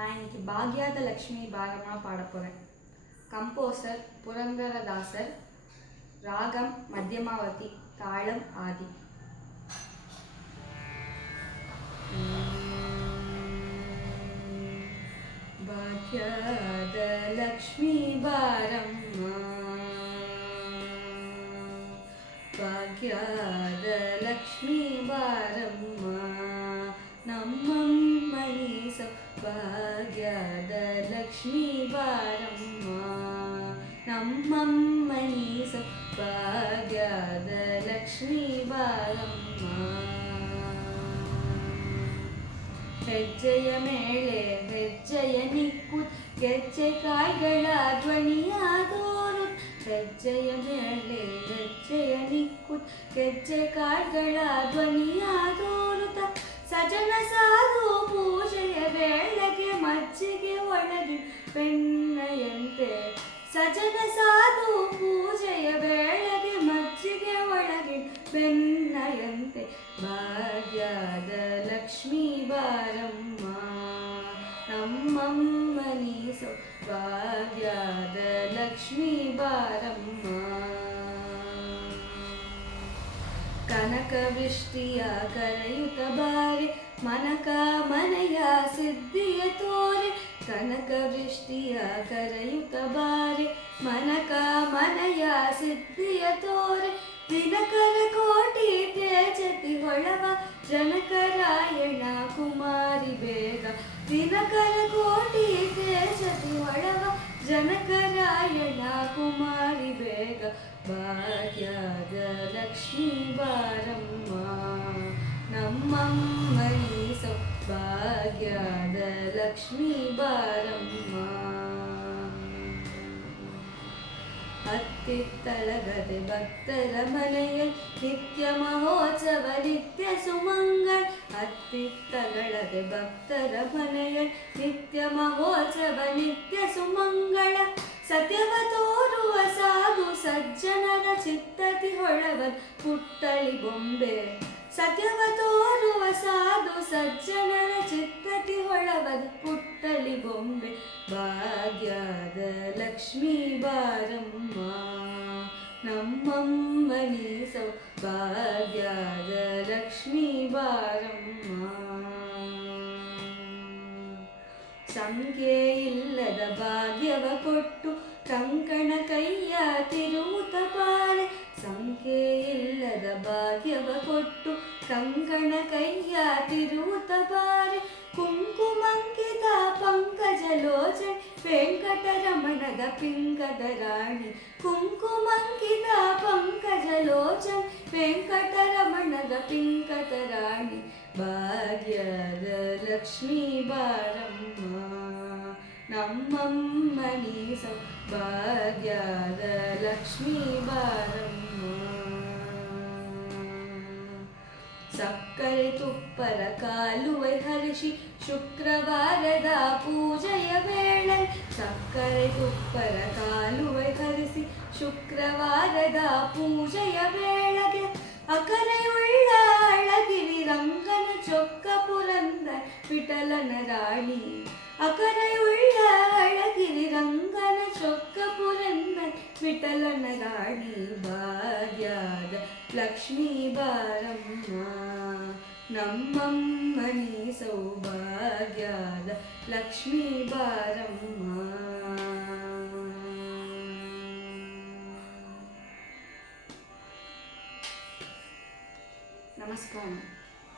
நான் இன்னைக்கு பாக்யாத லக்ஷ்மி பாரமா பாட போகிறேன். கம்போசர் புரந்தரதாசர், ராகம் மத்தியமாவதி, தாளம் ஆதி. ಭಾಗ್ಯದ ಲಕ್ಷ್ಮೀ ಬಾರಮ್ಮ, ಭಾಗ್ಯದ ಲಕ್ಷ್ಮೀ ಬಾರಮ್ಮ, ನಮ್ಮಮ್ಮನಿ ಭಾಗ್ಯದ ಲಕ್ಷ್ಮೀ ಬಾರಮ್ಮ, ನಮ್ಮಮ್ಮನಿ ಭಾಗ್ಯದ ಲಕ್ಷ್ಮೀ ಬಾರಮ್ಮ. ಹೆಜ್ಜೆಯ ಮೇಲೆ ಹೆಜ್ಜೆಯ ನಿಕ್ಕುತ್ ಗೆಜ್ಜೆ ಕಾಯ್ಗಳ ಧ್ವನಿಯಾದೋರು, ಹೆಜ್ಜೆಯ ಮೇಲೆ ಹೆಜ್ಜೆಯ ನಿಕ್ಕುತ್ ಗೆಜ್ಜೆ ಕಾಯ್ಗಳ ಧ್ವನಿಯಾದೋರುತ, ಸಜನ ಸಾಧು ಪೂಜೆಯ ವೇಳೆಗೆ ಮಜ್ಜಿಗೆ ಒಳಗಿ ಬೆಣ್ಣೆಯಂತೆ, ಸಜನ ಸಾಧು ಪೂಜೆಯ ವೇಳೆಗೆ ಮಜ್ಜಿಗೆ ಒಳಗಿ ಬೆಣ್ಣೆಯಂತೆ, ಭಾಗ್ಯದ ಲಕ್ಷ್ಮೀ ಬಾರಮ್ಮ, ನಮ್ಮಮ್ಮನಿ ಭಾಗ್ಯದ ಲಕ್ಷ್ಮೀ ಬಾರಮ್ಮ. ಕನಕವೃಷ್ಟಿಯ ಕರೆಯುತ್ತ ಬಾರೆ ಮನಕ ಮನೆಯ ಸಿದ್ಧಿಯ ತೋರೆ, ಕನಕವೃಷ್ಟಿಯ ಕರೆಯುತ್ತ ಬಾರೆ ಮನಕ ಮನೆಯ ಸಿದ್ಧಿಯ ತೋರೆ, ದಿನಕರ ಕೋಟಿ ತೇಜತಿ ಹೊಳವ ಜನಕರಾಯಣ ಕುಮಾರಿ ಬೇಗ, ದಿನಕರ ಕೋಟಿ ತೇಜತಿ ಹೊಳವ ಜನಕರಾಯಣ ಕುಮಾರಿ ಬೇಗ, ಭಾಗ್ಯದ ಲಕ್ಷ್ಮೀ ಬಾರಮ್ಮ, ನಮ್ಮಮ್ಮನಿ ಭಾಗ್ಯದ ಲಕ್ಷ್ಮೀ ಬಾರಮ್ಮ. ಹತ್ತಿತ್ತಳಗದೆ ಭಕ್ತರ ಮನೆಯಲ್ಲಿ ನಿತ್ಯ ಮಹೋತ್ಸವ ನಿತ್ಯ ಸುಮಂಗಳ, ಹತ್ತಿತ್ತಗಳದೆ ಭಕ್ತರ ಮನೆಯಲ್ಲಿ ನಿತ್ಯ ಮಹೋತ್ಸವ ನಿತ್ಯ ಸುಮಂಗಳ, ಸತ್ಯವ ತೋರುವ ಸಾಧು ಸಜ್ಜನರ ಚಿತ್ತತಿ ಹೊಳವನ್ ಪುಟ್ಟಳಿ ಬೊಂಬೆ, ಸತ್ಯವ ತೋರುವ ಸಾಧು ಸಜ್ಜನರ ಚಿತ್ತತಿ ಹೊಳವದ ಪುಟ್ಟಳಿ ಬೊಂಬೆ, ಭಾಗ್ಯದ ಲಕ್ಷ್ಮೀ ಬಾರಮ್ಮ, ನಮ್ಮಮ್ಮನಿ ಭಾಗ್ಯದ ಲಕ್ಷ್ಮೀ ಬಾರಮ್ಮ. ಸಂಖ್ಯೆ ಇಲ್ಲದ ಭಾಗ್ಯವ ಕೊಟ್ಟು ಕಂಕಣ ಕೈಯ ತಿರುವುತ ಬಾರೆ, ಸಂಖ್ಯೆ ಇಲ್ಲದ ಭಾಗ್ಯವ ಕೊಟ್ಟು ಕಂಕಣ ಕೈಯ ತಿರುವುತ ಬಾರೆ, ಕುಂಕುಮಂಕಿತ ಪಂಕಜ ಲೋಚನೆ ವೆಂಕಟರಮಣದ ಪಿಂಕದ ರಾಣಿ, ಕುಂಕುಮಂಕಿತ ಪಂಕಜ ಲೋಚನೆ ವೆಂಕಟರಮಣದ ಪಿಂಕದ ರಾಣಿ, ಭಾಗ್ಯದ ಲಕ್ಷ್ಮೀ ಬಾರಮ್ಮ, ನಮ್ಮಮ್ಮನಿ ಭಾಗ್ಯದ ಲಕ್ಷ್ಮೀ ಬಾರಮ್ಮ. ಸಕ್ಕರೆ ತುಪ್ಪರ ಕಾಲುವೆ ಹರಿಸಿ ಶುಕ್ರವಾರದ ಪೂಜೆಯ ವೇಳೆ, ಸಕ್ಕರೆ ತುಪ್ಪರ ಕಾಲುವೆ ಹರಿಸಿ ಶುಕ್ರವಾರದ ಪೂಜೆಯ ವೇಳೆಗೆ, ಅಕರೆಯುಳ್ಳ ಅಳಗಿರಿ ರಂಗನ ಚೊಕ್ಕ ಪುರಂದರ ವಿಠಲನ ರಾಣಿ, ಅಕರೆಯುಳ್ಳ ಅಳಗಿರಿ ರಂಗನ ಚೊಕ್ಕ ಪುರಂದರ ವಿಠಲನ ರಾಣಿ, ಭಾಗ್ಯದ ಲಕ್ಷ್ಮೀ ಬಾರಮ್ಮ, ನಮ್ಮಮ್ಮನಿ ಸೌಭಾಗ್ಯದ ಲಕ್ಷ್ಮೀ ಬಾರಮ್ಮ. ನಮಸ್ಕಾರ.